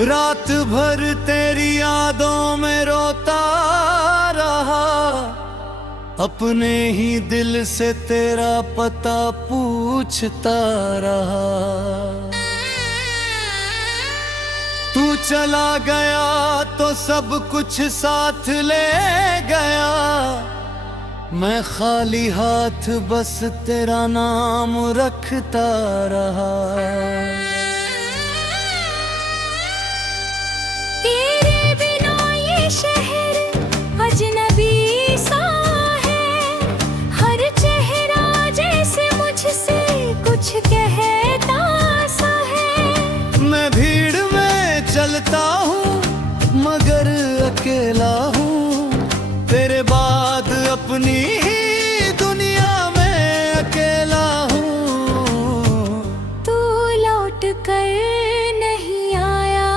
रात भर तेरी यादों में रोता रहा, अपने ही दिल से तेरा पता पूछता रहा। तू चला गया तो सब कुछ साथ ले गया, मैं खाली हाथ बस तेरा नाम रखता रहा। तेरे बिना ये शहर अजनबी सा है, हर चेहरा जैसे मुझसे कुछ कहता सा है। मैं भीड़ में चलता हूँ मगर अकेला हूँ, तेरे बाद अपनी ही दुनिया में अकेला हूँ। तू लौट कर नहीं आया,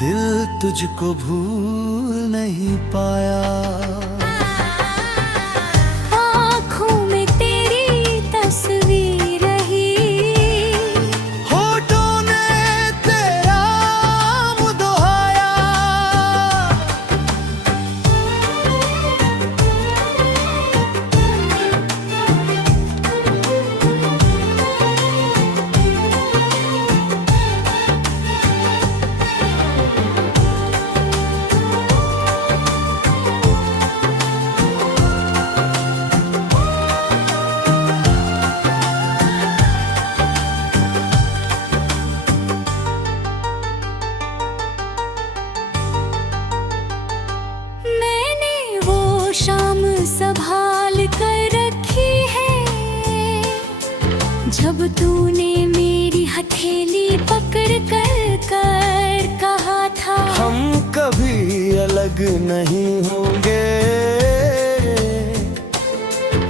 दिल तुझको भूल नहीं पाया। आँखों में तेरी तस्वीर रही, होठों ने तेरा मुदोहाया। मैंने वो शाम संभाल कर रखी है, जब तूने मेरी हथेली पकड़ कर कहा था हम कभी अलग नहीं होंगे,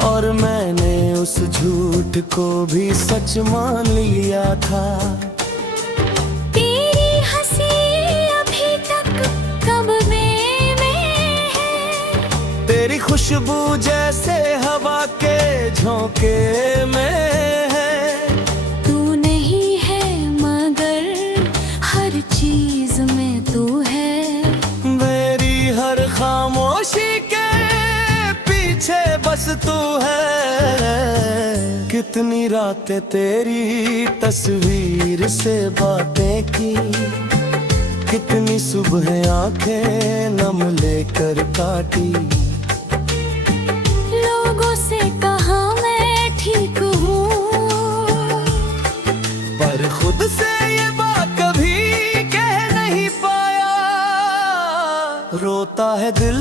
और मैंने उस झूठ को भी सच मान लिया था। तेरी हंसी अभी तक कब्ज़े में है, तेरी खुशबू जैसे हवा के झोंके में है। तू नहीं है मगर हर चीज में तू है। मेरी हर खामोशी के पीछे बस तू है। कितनी रातें तेरी तस्वीर से बातें की, कितनी सुबह आंखें नम लेकर काटी। लोगों से कहा मैं ठीक हूँ, पर खुद से ये बात कभी कह नहीं पाया। रोता है दिल,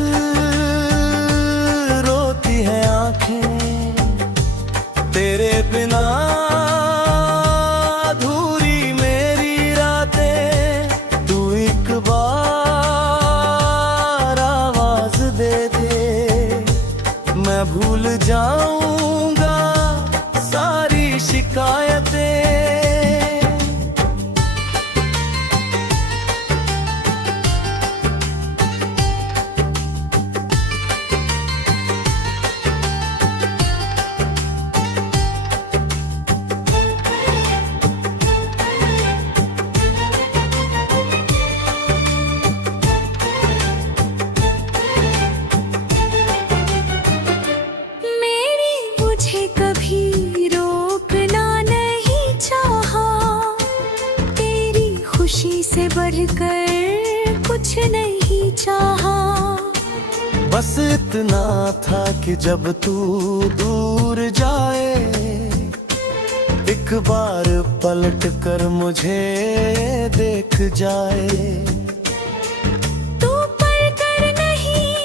रोती है आंखें, तेरे बिना अधूरी मेरी रातें। तू एक बार आवाज दे दे, मैं भूल जाऊंगा सारी शिकायतें। मेरी मुझे कभी रोकना नहीं चाहा, तेरी खुशी से बढ़कर कुछ नहीं चाहा। बस इतना था कि जब तू दूर जाए, एक बार पलट कर मुझे देख जाए। तू पढ़कर नहीं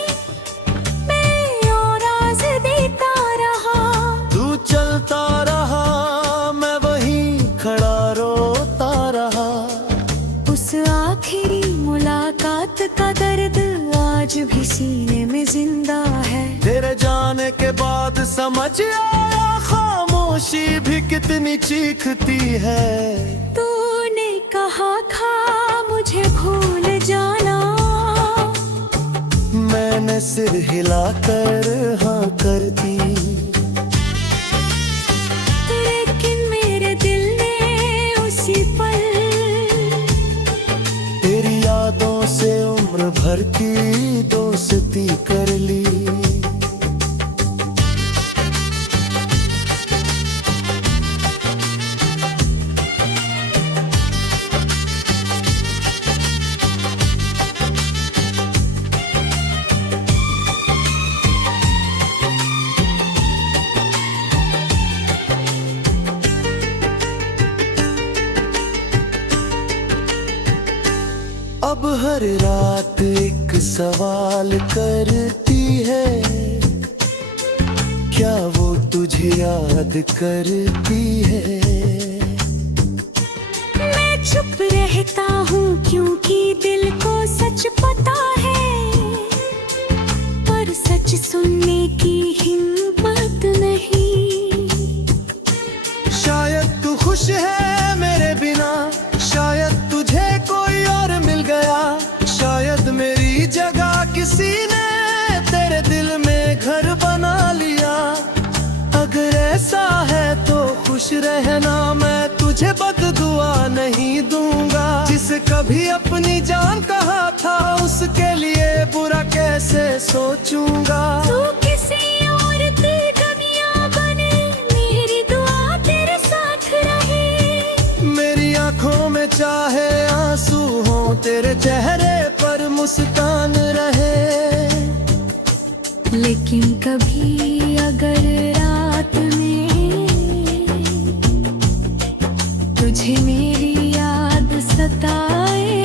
मैं और राज देता रहा, तू चलता रहा मैं वहीं खड़ा रोता रहा। उस आखिरी मुलाकात का दर्द आज भी सीने में जिंदा है। तेरे जाने के बाद समझ आया खामोशी भी कितनी चीखती है। तूने कहा था मुझे भूल जाना, मैंने सिर हिलाकर हाँ कर दी। लेकिन मेरे दिल ने उसी पल हर रात एक सवाल करती है, क्या वो तुझे याद करती है? मैं चुप रहता हूँ क्योंकि दिल को सच पता है, पर सच सुनने की हिम्मत नहीं। शायद तू खुश है मेरे बिना, शायद तुझे कोई और मिल गया, शायद मेरी जगह किसी ने तेरे दिल में घर बना लिया। अगर ऐसा है तो खुश रहना, मैं तुझे बददुआ नहीं दूंगा। जिसे कभी अपनी जान कहा था उसके लिए बुरा कैसे सोचूंगा। तू किसी और की दुनिया बने, मेरी दुआ तेरे साथ रहे। मेरी आंखों में चाहे आंसू हो, तेरे चेहरे पर मुस्कान रहे। लेकिन कभी अगर रात में तुझे मेरी याद सताए,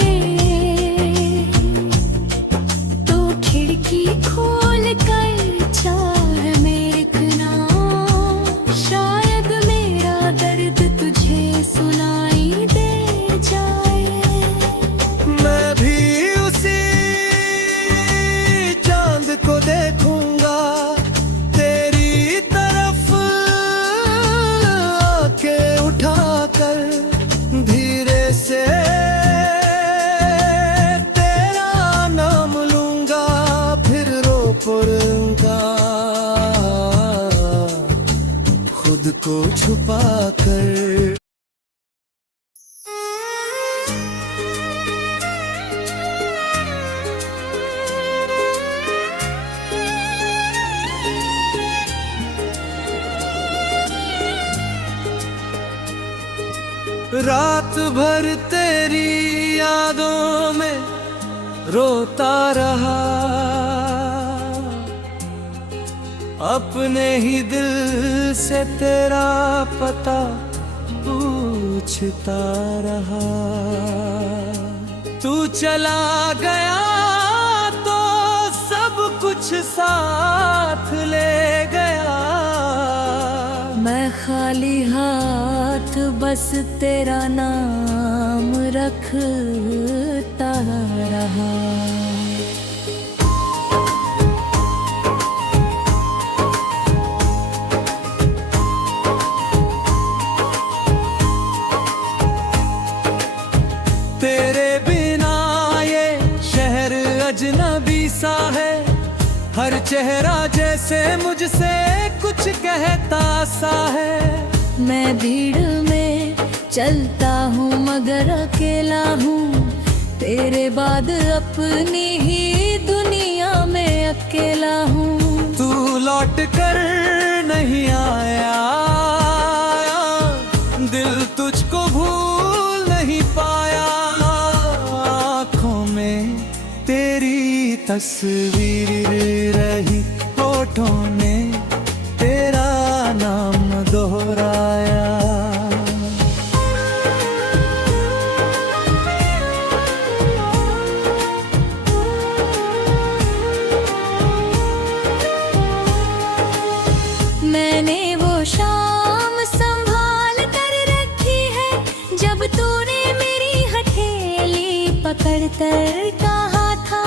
तो खिड़की खोल कर चाह में रखना, शायद मेरा दर्द तुझे सुनाई दे जाए। मैं भी उसी चांद को देखूंगा, तेरी तरफ आके उठाकर धीरे से तेरा नाम लूंगा, फिर रो पड़ूंगा खुद को छुपा कर। रात भर तेरी यादों में रोता रहा, अपने ही दिल से तेरा पता पूछता रहा। तू चला गया तो सब कुछ साथ ले गया, मैं खाली हाथ बस तेरा नाम रखता रहा। तेरे बिना ये शहर अजनबी सा है, हर चेहरा जैसे मुझसे कुछ कहता सा है। मैं भीड़ में चलता हूँ मगर अकेला हूँ, तेरे बाद अपनी ही दुनिया में अकेला हूँ। तू लौट कर नहीं आया, दिल तुझको भूल नहीं पाया। आँखों में तेरी तस्वीर रही, होठों ने तेरा नाम दोहराया। मैंने वो शाम संभाल कर रखी है, जब तूने मेरी हथेली पकड़ कर कहा था,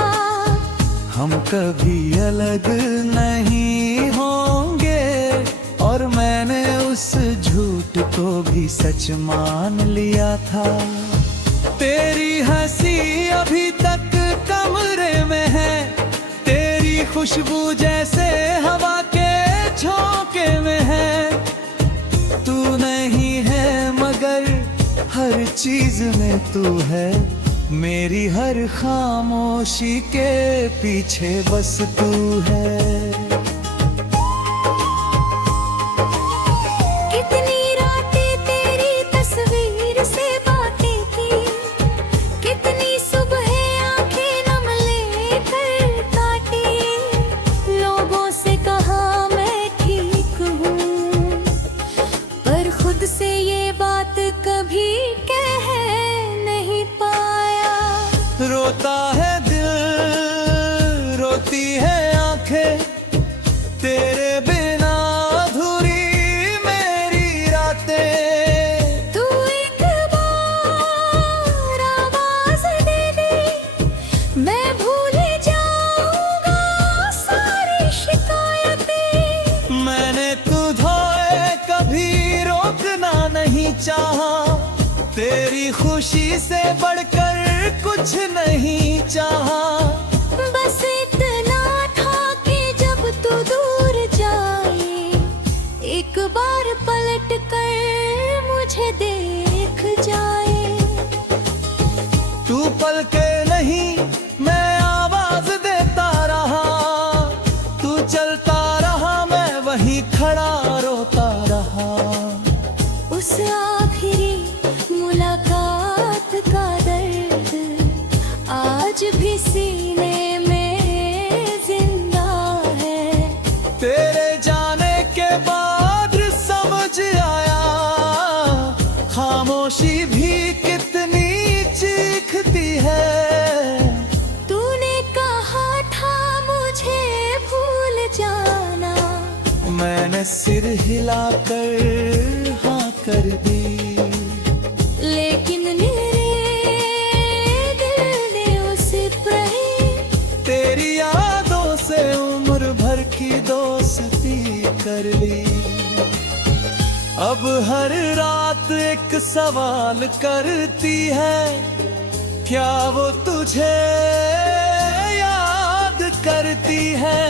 हम कभी अलग नहीं होंगे। और मैंने उस झूठ को भी सच मान लिया था। तेरी हंसी अभी तक कमरे में है, तेरी खुशबू जैसे हवा के झोंके में है। तू नहीं है मगर हर चीज में तू है, मेरी हर खामोशी के पीछे बस तू है। कितनी रातें तेरी तस्वीर से बातें की, कितनी सुबह आंखें नम लेकर काटी। लोगों से कहा मैं ठीक हूँ, पर खुद से ये बात कभी कह नहीं पाया। रोता है दिल, रोती है आंखें, तेरे बिना अधूरी मेरी रातें। तू एक बार आवाज दे दे, मैं भूल जाऊंगा सारी शिकायतें। मैंने तुझे कभी रोकना नहीं चाहा, तेरी खुशी से बढ़कर कुछ नहीं चाहा। बस इतना था कि जब तू दूर जाए, एक बार पलट कर मुझे देख जाए। तू पलके नहीं, मैं आवाज देता रहा, तू चलता रहा, मैं वहीं खड़ा रोता रहा। उस आखिरी मुलाकात का दर्द आज भी सीने में जिंदा है। तेरे जाने के बाद समझ आया, खामोशी भी कितनी चीखती है। तूने कहा था मुझे भूल जाना, मैंने सिर हिलाकर हाँ कर दी, लेकिन मेरे दिल ने उसे रही। तेरी यादों से उम्र भर की दोस्ती कर ली। अब हर रात एक सवाल करती है, क्या वो तुझे याद करती है?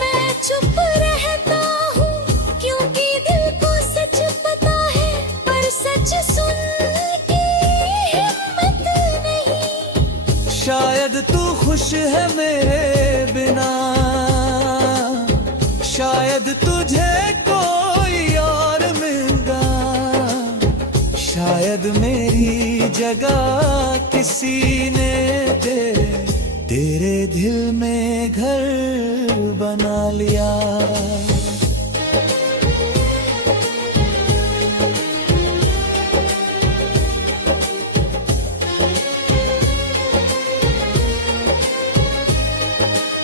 मैं चुप रहता हूँ क्योंकि दिल को सच पता है, पर सच सुनने की हिम्मत नहीं। शायद तू खुश है मेरे बिना, शायद तुझे कोई और मिलगा, शायद मेरी जगह किसी ने तेरे दिल में घर बना लिया।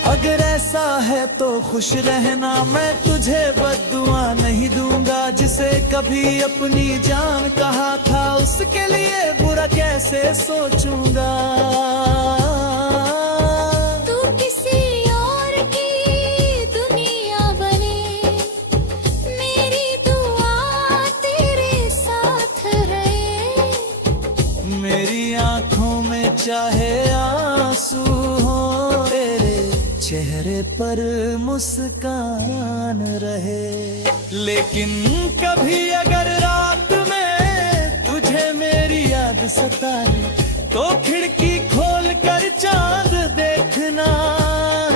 अगर ऐसा है तो खुश रहना, मैं तुझे बद्दुआ नहीं दूंगा। जिसे कभी अपनी जान कहा था, उसके लिए बुरा कैसे सोचूंगा। तू किसी और की दुनिया बने, मेरी दुआ तेरे साथ रहे। मेरी आंखों में चाहे आंसू हो, तेरे चेहरे पर मुस्कान रहे। लेकिन कभी अगर रात में तुझे मेरी याद सताए, तो खिड़की खोल कर चांद देखना।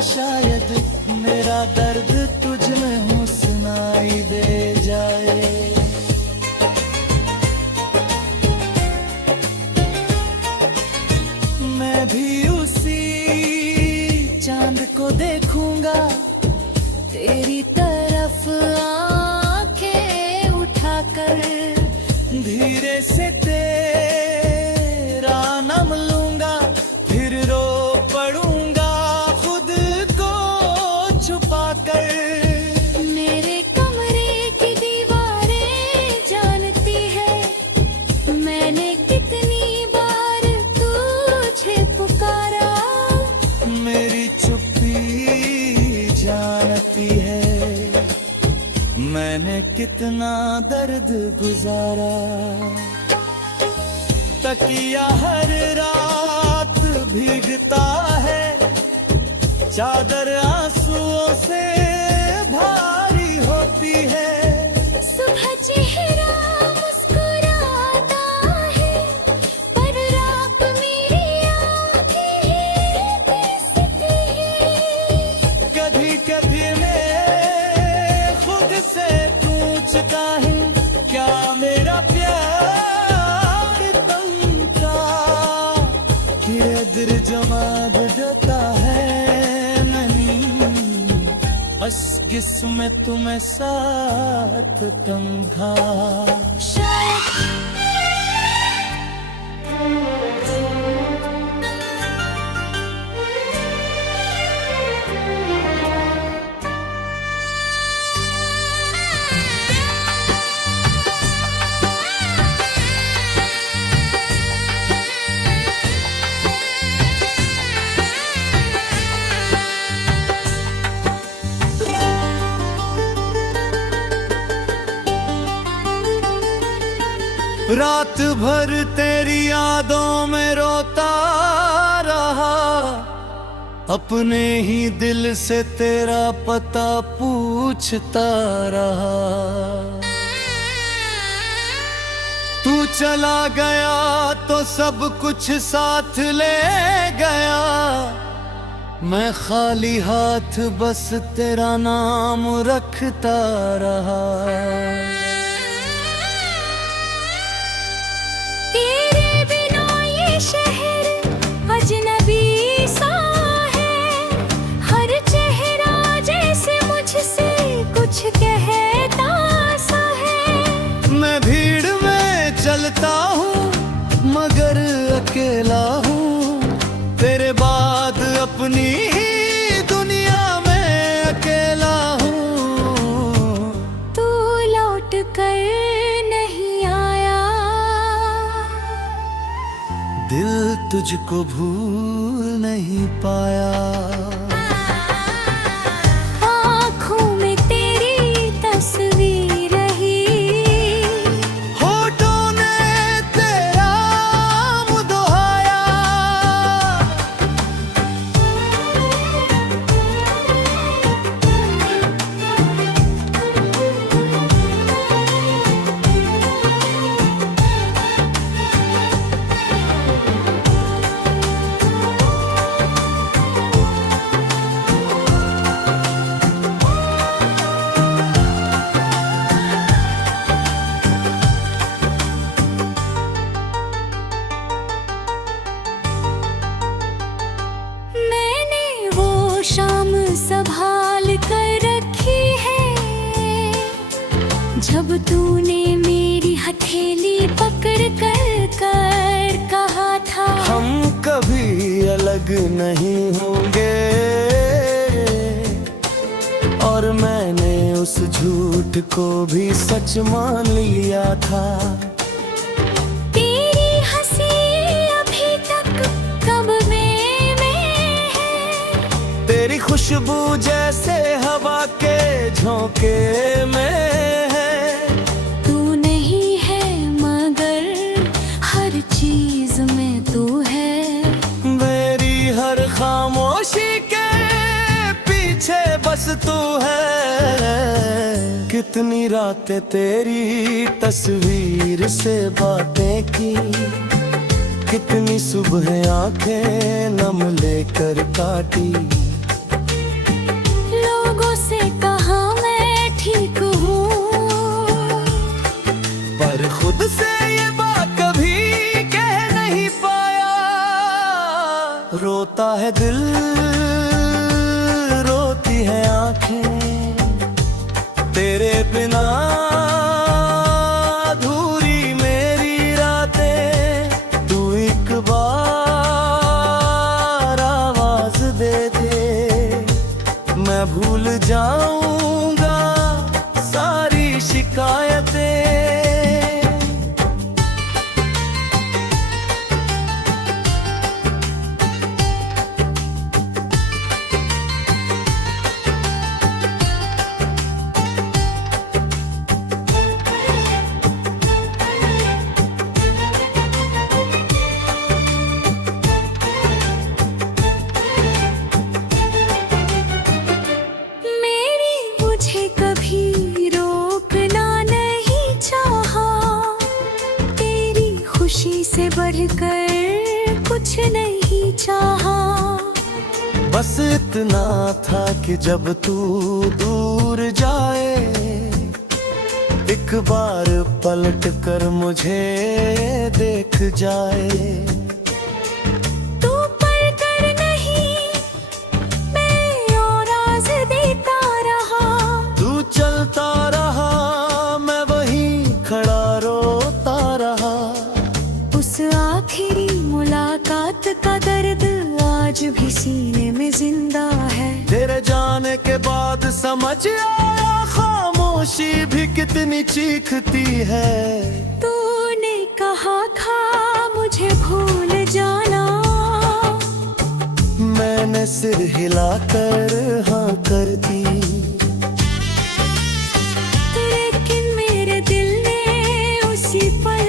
शायद मेरा दर्द तुझ में हो सुनाई दे जाए। मैं भी उसी चांद को देखूंगा, तेरी तरफ आंखें उठाकर। धीरे से तेरा नाम लूंगा, फिर रो पड़ूंगा खुद को छुपाकर। मेरे कमरे की दीवारें जानती है, मैंने कितनी बार तुझे पुकारा। मेरी चुप्पी जानती है, मैंने कितना दर्द गुजारा। तकिया हर रात भीगता है, चादर आंसुओं से भारी होती है। सुबह चेहरा मुस्कुराता है, पर रात मेरी आंखें बेइज्जती है। कभी कभी मैं खुद से पूछता हूँ, क्या मेरा प्यार तुम का ये दिल जवाब देता है नहीं। बस किस्मत में साथ तुम था। शायद रात भर तेरी यादों में रोता रहा, अपने ही दिल से तेरा पता पूछता रहा। तू चला गया तो सब कुछ साथ ले गया, मैं खाली हाथ बस तेरा नाम रखता रहा। तेरे बिना ये शहर अजनबी सा है, हर चेहरा जैसे मुझसे कुछ कहता सा है। मैं भीड़ में चलता हूँ मगर अकेला हूँ, तेरे बाद अपनी ही दुनिया में अकेला हूँ। तू लौट कर नहीं आया, दिल तुझको भूल नहीं पाया। आँखों में तेरी तस्वीर रही, होठों ने तेरा मुदोहाया। मैंने वो शाम संभाल कर रखी है, जब तूने मेरी हथेली पकड़ कर कहा था हम कभी अलग नहीं होंगे, और मैंने उस झूठ को भी सच मान लिया था। तेरी हंसी अभी तक कब में है, तेरी खुशबू जैसे हवा के झोंके में है। तू नहीं है मगर हर चीज में तू है। मेरी हर खामोशी के पीछे बस तू है। कितनी रातें तेरी तस्वीर से बातें की, कितनी सुबह आंखें नम लेकर काटी। लोगों से कहा मैं ठीक हूँ, पर खुद से ये बात कभी कह नहीं पाया। रोता है दिल, रोती है आंखें, तेरे बिना अधूरी मेरी रातें। तू एक बार आवाज दे दे, मैं भूल जाऊंगा सारी शिकायतें। मेरी मुझे कभी रोकना नहीं चाहा, तेरी खुशी से बढ़कर कुछ नहीं चाहा। बस इतना था कि जब तू दूर जाए, एक बार पलट कर मुझे देख जाए। तू पर कर नहीं, मैं और राज देता रहा। तू चलता रहा, मैं वहीं खड़ा रोता रहा। उस आखिरी मुलाकात का दर्द आज भी सीने में जिंदा है। तेरे जाने के बाद समझ आया खामोशी भी कितनी चीखती है। तूने कहा था मुझे भूल जाना, मैंने सिर हिलाकर हाँ कर दी। लेकिन मेरे दिल ने उसी पल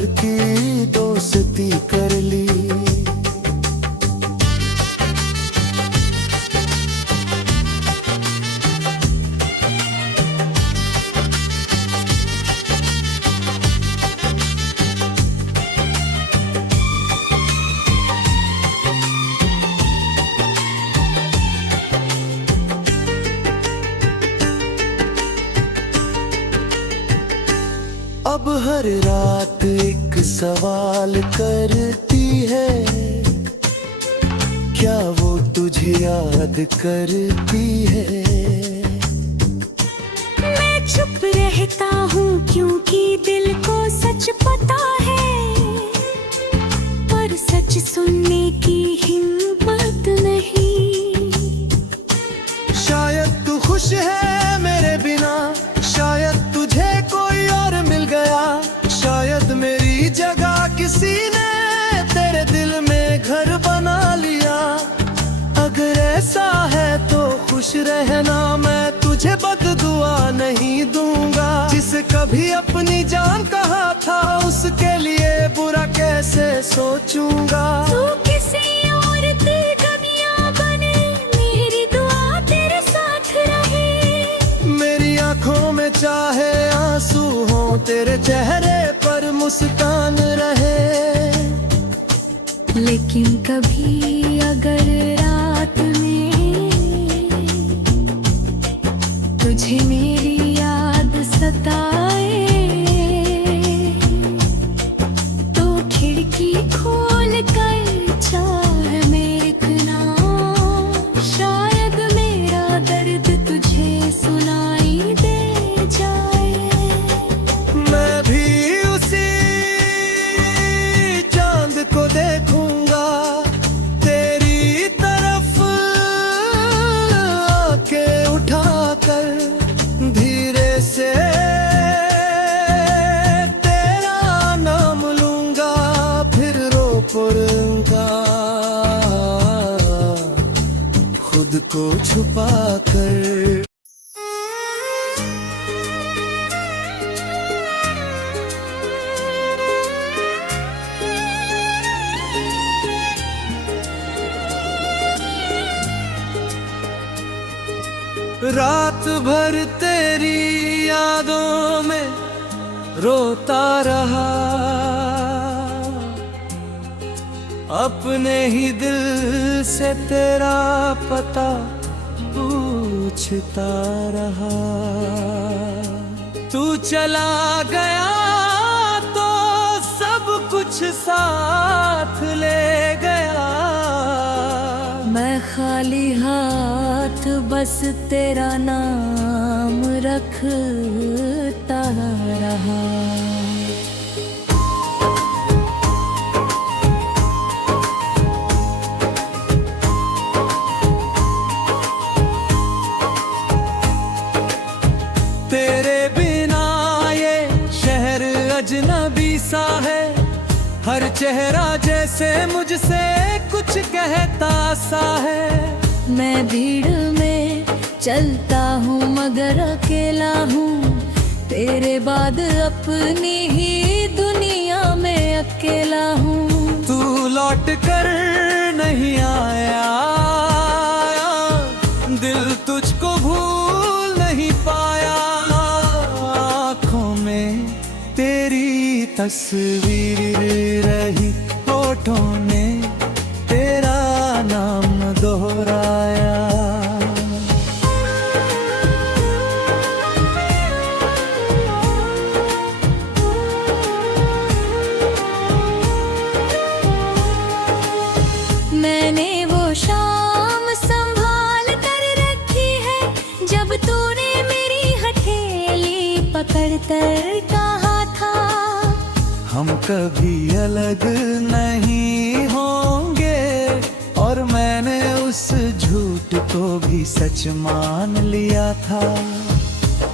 भर की दोस्ती कर ली। अब हर रात एक सवाल करती है, क्या वो तुझे याद करती है? मैं चुप रहता हूँ क्योंकि दिल को सच पता है, पर सच सुनने की हिम्मत नहीं। शायद तू खुश है मेरे बिना, शायद तुझे कोई और मिल गया, शायद मेरी जगह किसी ने तेरे दिल में घर बना लिया। अगर ऐसा है तो खुश रहना, मैं तुझे बददुआ नहीं दूंगा। जिसे कभी अपनी जान कहा था उसके लिए बुरा कैसे सोचूंगा। तू किसी और की कमियां बने, मेरी दुआ तेरे साथ रहे। मेरी आंखों में चाहे आंसू हो, तेरे चेहरे पर मुस्कान रहे। लेकिन कभी अगर रात में तुझे मेरी याद सताए, तो खिड़की खोल कर चाह देखना, शायद मेरा दर्द तुझे सुनाई दे जाए। मैं भी उसी चांद को देखूंगा, तेरी तरफ आके उठाकर धीरे से तेरा नाम लूंगा, फिर रो पड़ूंगा खुद को छुपा कर। रात भर तेरी यादों में रोता रहा, अपने ही दिल से तेरा पता पूछता रहा। तू चला गया तो सब कुछ साथ ले गया, मैं खाली हाथ बस तेरा नाम रखता रहा। तेरे बिना ये शहर अजनबी सा है, हर चेहरा जैसे मुझसे कुछ कहता सा है। मैं भीड़ में चलता हूँ मगर अकेला हूँ, तेरे बाद अपनी ही दुनिया में अकेला हूँ। तू लौट कर नहीं आया, दिल तुझको भूल नहीं पाया। आँखों में तेरी तस्वीर रही, होठों ने तेरा नाम दोहराया। मैंने वो शाम संभाल कर रखी है, जब तूने मेरी हथेली पकड़ कर कहा था, हम कभी अलग नहीं होंगे। और मैंने उस झूठ को भी सच मान लिया था।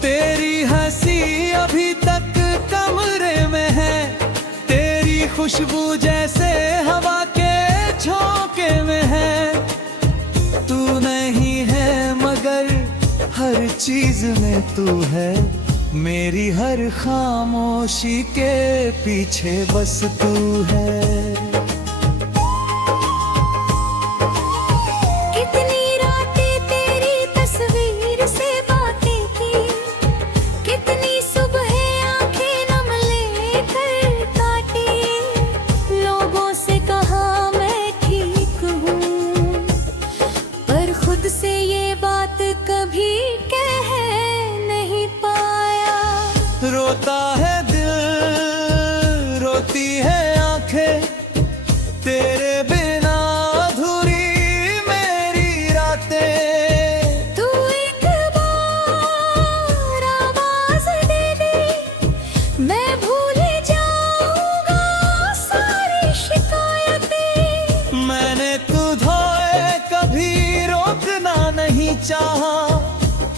तेरी हंसी अभी तक कमरे में है, तेरी खुशबू जैसे हवा के झोंके में है। तू नहीं है मगर हर चीज में तू है, मेरी हर खामोशी के पीछे बस तू है। कितनी रातें तेरी तस्वीर से बातें की, कितनी सुबह आंखें नम लेकर काटी। लोगों से कहा मैं ठीक हूँ, पर खुद से ये बात कभी कह नहीं पाया। रोता है दिल, रोती है आंखें, तेरे बिना अधूरी मेरी रातें। तू एक बार आवाज दे दे, मैं भूल जाऊंगा सारी शिकायतें। मैंने तुझे कभी रोकना नहीं चाहा,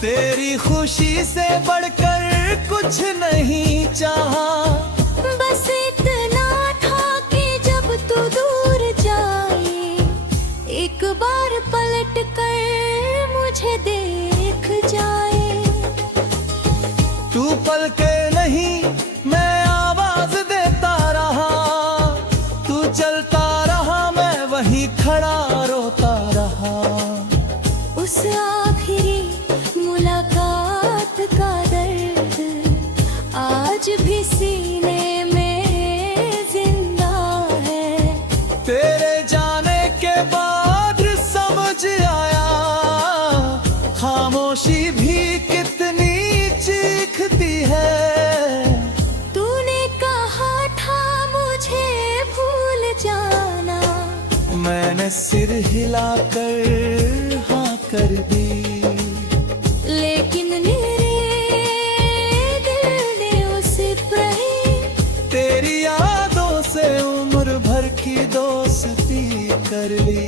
तेरी खुशी से बढ़कर कुछ नहीं चाहा। बस इतना था कि जब तू दूर जाए, एक बार पलट कर मुझे देख जाए। तू पलके नहीं, मैं आवाज देता रहा। तू चलता रहा, मैं वहीं खड़ा रोता रहा। उस आखिरी मुलाकात का दर्द आज भी सीने में जिंदा है। तेरे जाने के बाद समझ आया, खामोशी भी कितनी चीखती है। तूने कहा था मुझे भूल जाना, मैंने सिर हिलाकर हाँ कर दी। लेकिन मेरे दिल ने उसे तेरी यादों से उम्र भर की दोस्ती कर ली।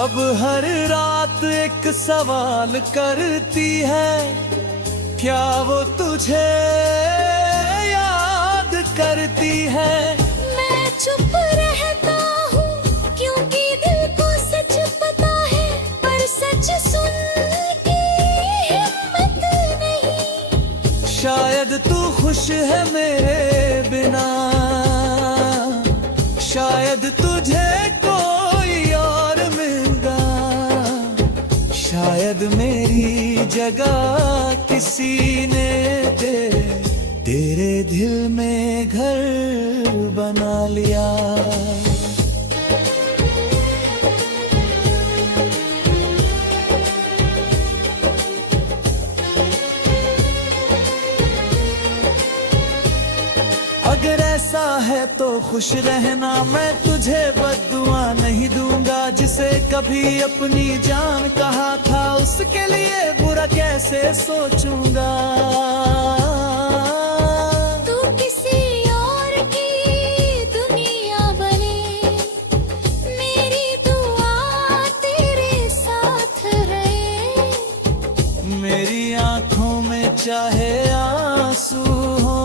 अब हर रात एक सवाल करती है, क्या वो तुझे याद करती है? मैं चुप रहता हूँ क्योंकि दिल को सच पता है, पर सच सुनने की हिम्मत नहीं। शायद तू खुश है मेरे बिना, शायद तुझे कोई और मिलता, शायद मेरी जगह किसी ने तेरे दिल में घर बना लिया। अगर ऐसा है तो खुश रहना, मैं तुझे बद्दुआ नहीं दूंगा। जिसे कभी अपनी जान कहा था, उसके लिए बुरा कैसे सोचूंगा। तू किसी और की दुनिया बने, मेरी दुआ तेरे साथ रहे। मेरी आंखों में चाहे आंसू हो,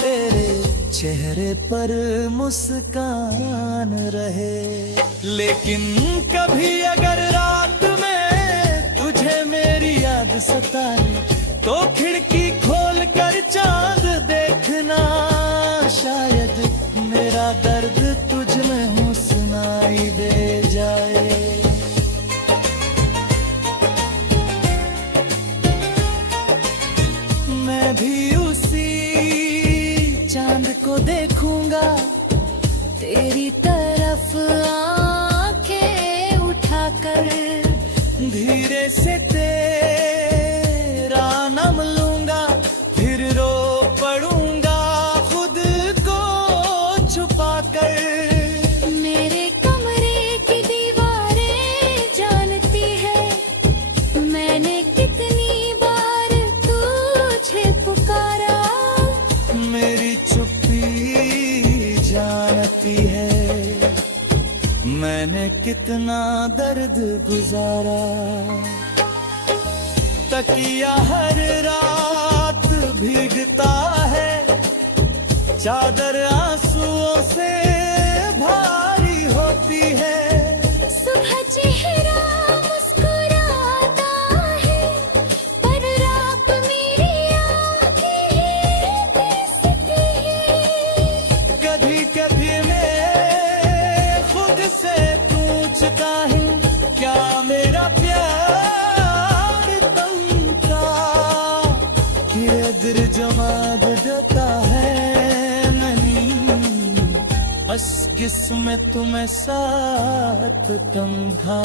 तेरे चेहरे पर मुस्कान रहे। लेकिन कभी अगर रात में तुझे मेरी याद सताए, तो खिड़की खोल कर चांद देखना। शायद मेरा दर्द तुझ में हो सुनाई दे जाए। मैं भी उसी चांद को देखूंगा, तेरी तरफ आंखें उठाकर। धीरे से तेरा नाम लूंगा, फिर रो पड़ूंगा खुद को छुपाकर। मेरे कमरे की दीवारें जानती है, मैंने कितनी बार तुझे पुकारा। मेरी चुप्पी जानती है, मैंने कितना दर्द गुजारा। तकिया हर रात भीगता है, चादर आंसुओं से भारी होती है। सुबह चेहरा मुस्कुराता है, पर रात मेरी जवाब देता है नहीं, बस किस्मत तुम्हें साथ तुम था।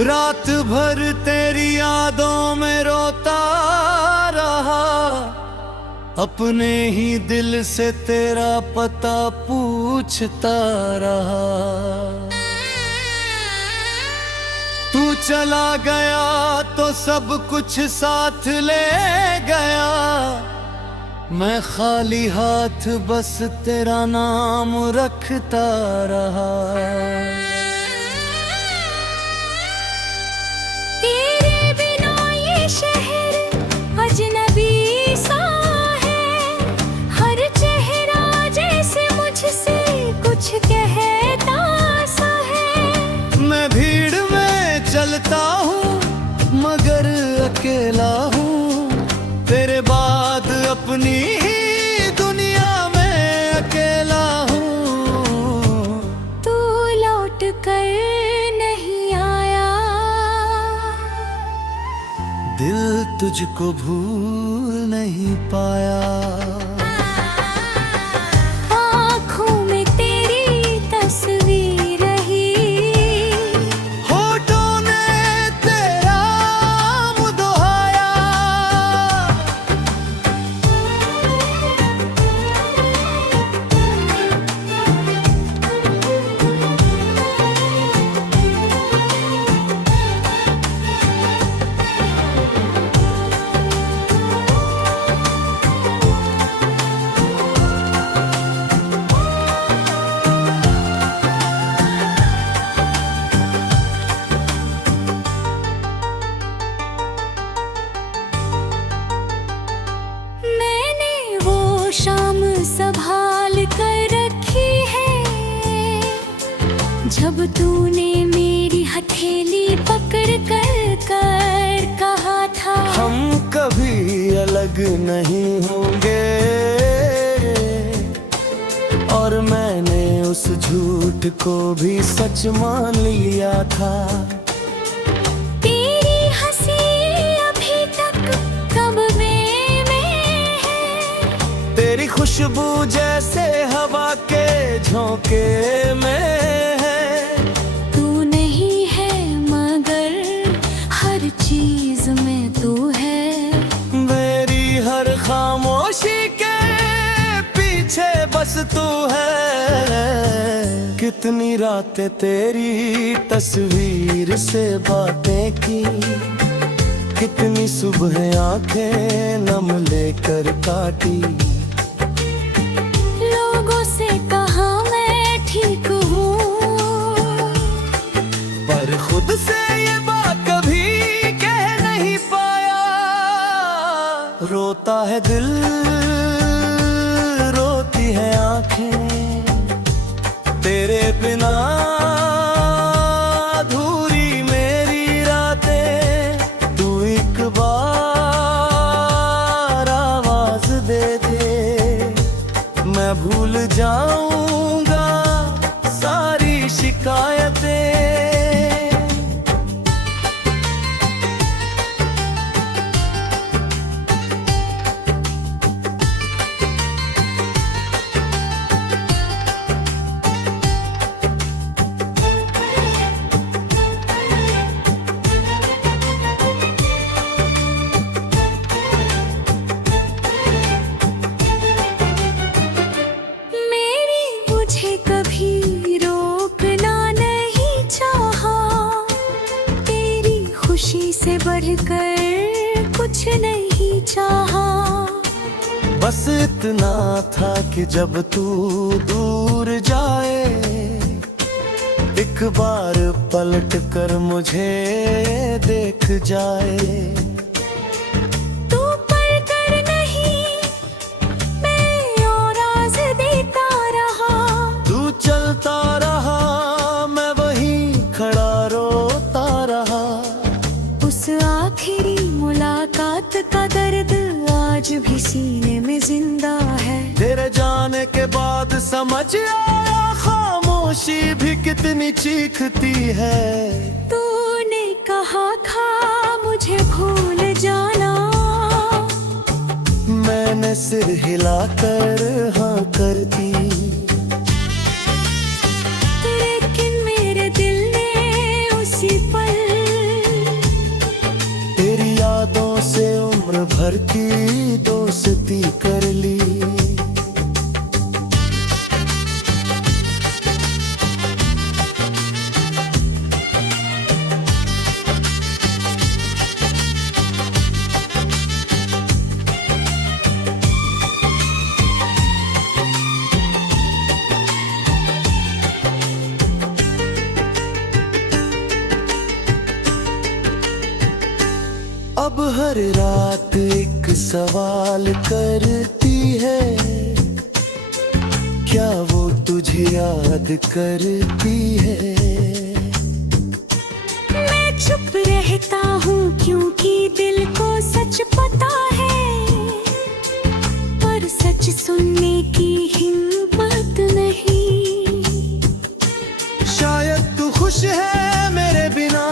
रात भर तेरी यादों में रोता रहा, अपने ही दिल से तेरा पता पूछता रहा। तू चला गया तो सब कुछ साथ ले गया, मैं खाली हाथ बस तेरा नाम रखता रहा। अजनबी सा है, हर चेहरा जैसे मुझसे कुछ कहता सा है। मैं भीड़ में चलता हूँ मगर अकेला हूँ, तेरे बाद अपनी ही दुनिया में अकेला हूँ। तू लौट कर नहीं आया, दिल तुझको भूल नहीं पाया। आँखों में तेरी तस्वीर रही, होठों ने तेरा मुँह दोहाया। शाम संभाल कर रखी है, जब तूने मेरी हथेली पकड़ कर कहा था हम कभी अलग नहीं होंगे, और मैंने उस झूठ को भी सच मान लिया था। तेरी हंसी अभी तक कब में है, तेरी खुशबू जैसे हवा के झोंके में है। तू नहीं है मगर हर चीज में तू है, मेरी हर खामोशी के पीछे बस तू है। कितनी रातें तेरी तस्वीर से बातें की, कितनी सुबह आंखें नम लेकर काटी। लोगों से कहा मैं ठीक हूँ, पर खुद से ये बात कभी कह नहीं पाया। रोता है दिल, रोती है आंखें, तेरे बिना अधूरी मेरी रातें। तू एक बार आवाज दे दे, मैं भूल जाऊंगा सारी शिकायतें। से बढ़कर कुछ नहीं चाहा। बस इतना था कि जब तू दूर जाए, एक बार पलट कर मुझे देख जाए। तू पढ़ कर भी सीने में जिंदा है। तेरे जाने के बाद समझ आया खामोशी भी कितनी चीखती है। तूने कहा था मुझे भूल जाना, मैंने सिर हिलाकर हाँ कर दी। लेकिन मेरे दिल ने उसी पल तेरी यादों से उम्र भर की दोस्ती कर ली। अब हर रात एक सवाल करती है, क्या वो तुझे याद करती है? मैं चुप रहता हूँ क्योंकि दिल को सच पता है, पर सच सुनने की हिम्मत नहीं। शायद तू खुश है मेरे बिना,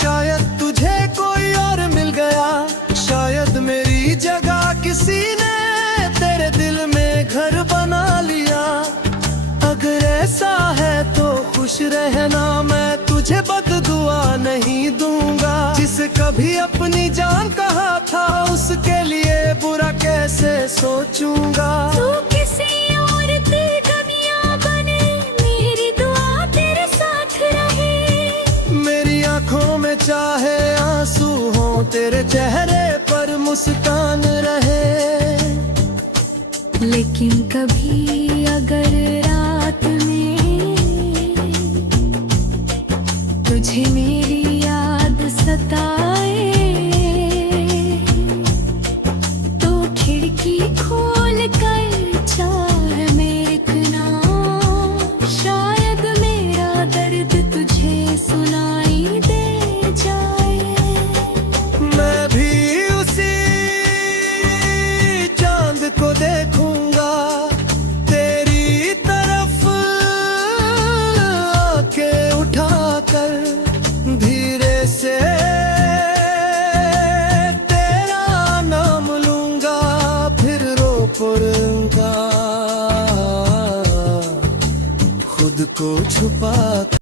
शायद तुझे कोई और मिल गया, शायद मेरी जगह किसी ने तेरे दिल में घर बना लिया। अगर ऐसा है तो खुश रहना, मैं तुझे बददुआ नहीं दूंगा। जिसे कभी अपनी जान कहा था उसके लिए बुरा कैसे सोचूंगा। तू किसी और की कमियां बने, मेरी दुआ तेरे साथ रहे। मेरी आंखों में चाहे आंसू हो, तेरे चेहरे पर मुस्कान रहे। लेकिन कभी अगर रात में तुझे मेरी याद सताए, तो खिड़की खोल कर चाह में इतना, शायद मेरा दर्द तुझे सुनाई दे जाए। मैं भी उसी चांद को देखूंगा, तेरी तरफ आंखें उठाकर धीरे से तेरा नाम लूंगा, फिर रो पड़ूंगा खुद को छुपा।